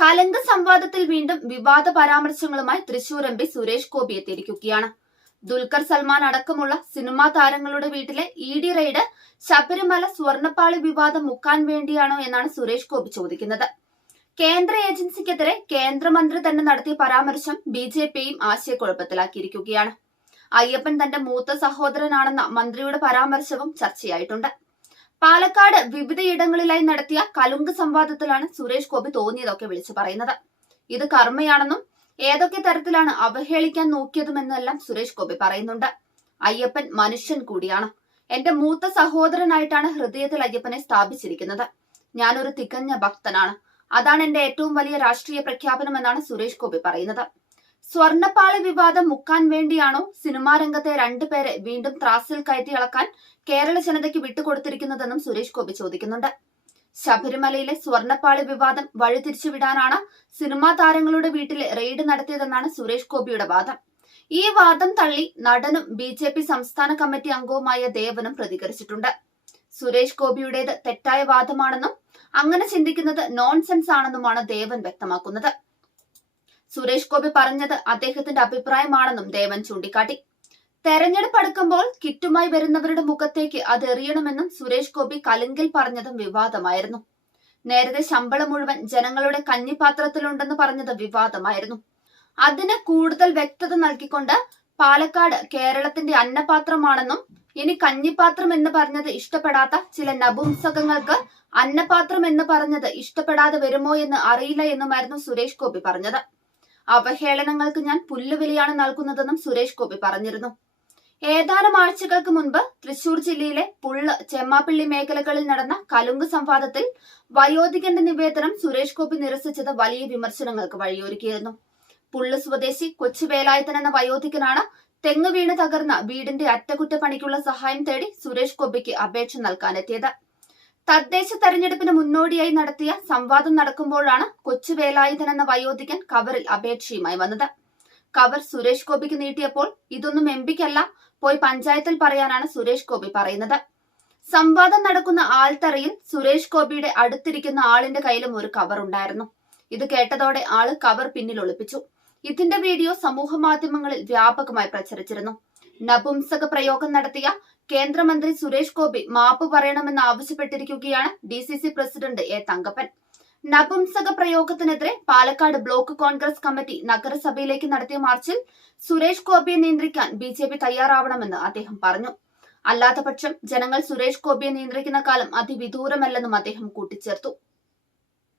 കലങ്ക് സംവാദത്തിൽ വീണ്ടും വിവാദ പരാമർശങ്ങളുമായി തൃശൂർ എം പി സുരേഷ് ഗോപി എത്തിയിരിക്കുകയാണ്. ദുൽഖർ സൽമാൻ അടക്കമുള്ള സിനിമാ താരങ്ങളുടെ വീട്ടിലെ ഇ ഡി റെയ്ഡ് ശബരിമല സ്വർണപ്പാളി വിവാദം മുക്കാൻ വേണ്ടിയാണോ എന്നാണ് സുരേഷ് ഗോപി ചോദിക്കുന്നത്. കേന്ദ്ര ഏജൻസിക്കെതിരെ കേന്ദ്രമന്ത്രി തന്നെ നടത്തിയ പരാമർശം ബി ജെ പിയും ആശയക്കുഴപ്പത്തിലാക്കിയിരിക്കുകയാണ്. അയ്യപ്പൻ തന്റെ മൂത്ത സഹോദരനാണെന്ന മന്ത്രിയുടെ പരാമർശവും ചർച്ചയായിട്ടുണ്ട്. പാലക്കാട് വിവിധയിടങ്ങളിലായി നടത്തിയ കലുങ്ക് സംവാദത്തിലാണ് സുരേഷ് ഗോപി തോന്നിയതൊക്കെ വിളിച്ചു പറയുന്നത്. ഇത് കർമ്മയാണെന്നും ഏതൊക്കെ തരത്തിലാണ് അവഹേളിക്കാൻ നോക്കിയതുമെന്നെല്ലാം സുരേഷ് ഗോപി പറയുന്നുണ്ട്. അയ്യപ്പൻ മനുഷ്യൻ കൂടിയാണ്. എന്റെ മൂത്ത സഹോദരനായിട്ടാണ് ഹൃദയത്തിൽ അയ്യപ്പനെ സ്ഥാപിച്ചിരിക്കുന്നത്. ഞാനൊരു തികഞ്ഞ ഭക്തനാണ്. അതാണ് എന്റെ ഏറ്റവും വലിയ രാഷ്ട്രീയ പ്രഖ്യാപനം എന്നാണ് സുരേഷ് ഗോപി പറയുന്നത്. സ്വർണപ്പാളി വിവാദം മുക്കാൻ വേണ്ടിയാണോ സിനിമാ രംഗത്തെ രണ്ടുപേരെ വീണ്ടും ത്രാസിൽ കയറ്റി ഇളക്കാൻ കേരള ജനതയ്ക്ക് വിട്ടുകൊടുത്തിരിക്കുന്നതെന്നും സുരേഷ് ഗോപി ചോദിക്കുന്നുണ്ട്. ശബരിമലയിലെ സ്വർണപ്പാളി വിവാദം വഴിതിരിച്ചുവിടാനാണ് സിനിമാ താരങ്ങളുടെ വീട്ടിലെ റെയ്ഡ് നടത്തിയതെന്നാണ് സുരേഷ് ഗോപിയുടെ വാദം. ഈ വാദം തള്ളി നടനും ബി ജെ പി സംസ്ഥാന കമ്മിറ്റി അംഗവുമായ ദേവനും പ്രതികരിച്ചിട്ടുണ്ട്. സുരേഷ് ഗോപിയുടേത് തെറ്റായ വാദമാണെന്നും അങ്ങനെ ചിന്തിക്കുന്നത് നോൺസെൻസ് ആണെന്നുമാണ് ദേവൻ വ്യക്തമാക്കുന്നത്. സുരേഷ് ഗോപി പറഞ്ഞത് അദ്ദേഹത്തിന്റെ അഭിപ്രായമാണെന്നും ദേവൻ ചൂണ്ടിക്കാട്ടി. തെരഞ്ഞെടുപ്പ് അടുക്കുമ്പോൾ കിറ്റുമായി വരുന്നവരുടെ മുഖത്തേക്ക് അത് എറിയണമെന്നും സുരേഷ് ഗോപി കലുങ്കിൽ പറഞ്ഞതും വിവാദമായിരുന്നു. നേരത്തെ ശമ്പളം മുഴുവൻ ജനങ്ങളുടെ കഞ്ഞിപ്പാത്രത്തിലുണ്ടെന്ന് പറഞ്ഞത് വിവാദമായിരുന്നു. അതിന് കൂടുതൽ വ്യക്തത നൽകിക്കൊണ്ട് പാലക്കാട് കേരളത്തിന്റെ അന്നപാത്രമാണെന്നും ഇനി കഞ്ഞിപ്പാത്രം എന്ന് പറഞ്ഞത് ഇഷ്ടപ്പെടാത്ത ചില നപുംസകങ്ങൾക്ക് അന്നപാത്രം എന്ന് പറഞ്ഞത് ഇഷ്ടപ്പെടാതെ വരുമോ എന്ന് അറിയില്ല എന്നുമായിരുന്നു സുരേഷ് ഗോപി പറഞ്ഞത്. അവഹേളനങ്ങൾക്ക് ഞാൻ പുല്ലുവിലയാണ് നൽകുന്നതെന്നും സുരേഷ് ഗോപി പറഞ്ഞിരുന്നു. ഏതാനും ആഴ്ചകൾക്ക് മുൻപ് തൃശൂർ ജില്ലയിലെ പുള്ള് ചെമ്മാപ്പിള്ളി മേഖലകളിൽ നടന്ന കലുങ്ക് സംവാദത്തിൽ വയോധികന്റെ നിവേദനം സുരേഷ് ഗോപി നിരസിച്ചത് വലിയ വിമർശനങ്ങൾക്ക് വഴിയൊരുക്കിയിരുന്നു. പുള്ള് സ്വദേശി കൊച്ചുവേലായത്തൻ എന്ന വയോധികനാണ് തെങ്ങ് വീണ് തകർന്ന വീടിന്റെ അറ്റകുറ്റപ്പണിക്കുള്ള സഹായം തേടി സുരേഷ് ഗോപിക്ക് അപേക്ഷ നൽകാനെത്തിയത്. തദ്ദേശ തെരഞ്ഞെടുപ്പിന് മുന്നോടിയായി നടത്തിയ സംവാദം നടക്കുമ്പോഴാണ് കൊച്ചുവേലായുധൻ എന്ന വയോധികൻ കവറിൽ അപേക്ഷയുമായി വന്നത്. കവർ സുരേഷ് ഗോപിക്ക് നീട്ടിയപ്പോൾ ഇതൊന്നും എം പിക്കല്ല പോയി പഞ്ചായത്തിൽ പറയാനാണ് സുരേഷ് ഗോപി പറയുന്നത്. സംവാദം നടക്കുന്ന ആൾത്തറയിൽ സുരേഷ് ഗോപിയുടെ അടുത്തിരിക്കുന്ന ആളിന്റെ കയ്യിലും ഒരു കവർ ഉണ്ടായിരുന്നു. ഇത് കേട്ടതോടെ ആൾ കവർ പിന്നിൽ ഒളിപ്പിച്ചു. ഇതിന്റെ വീഡിയോ സമൂഹ മാധ്യമങ്ങളിൽ വ്യാപകമായി പ്രചരിച്ചിരുന്നു. നപുംസക പ്രയോഗം നടത്തിയ കേന്ദ്രമന്ത്രി സുരേഷ് ഗോപി മാപ്പ് പറയണമെന്ന് ആവശ്യപ്പെട്ടിരിക്കുകയാണ് D C C president A Thankappan. നപുംസക പ്രയോഗത്തിനെതിരെ പാലക്കാട് ബ്ലോക്ക് കോൺഗ്രസ് കമ്മിറ്റി നഗരസഭയിലേക്ക് നടത്തിയ മാർച്ചിൽ സുരേഷ് ഗോപിയെ നിയന്ത്രിക്കാൻ ബി ജെ പി തയ്യാറാവണമെന്ന് അദ്ദേഹം പറഞ്ഞു. അല്ലാത്തപക്ഷം ജനങ്ങൾ സുരേഷ് ഗോപിയെ നിയന്ത്രിക്കുന്ന കാലം അതിവിദൂരമല്ലെന്നും അദ്ദേഹം കൂട്ടിച്ചേർത്തു.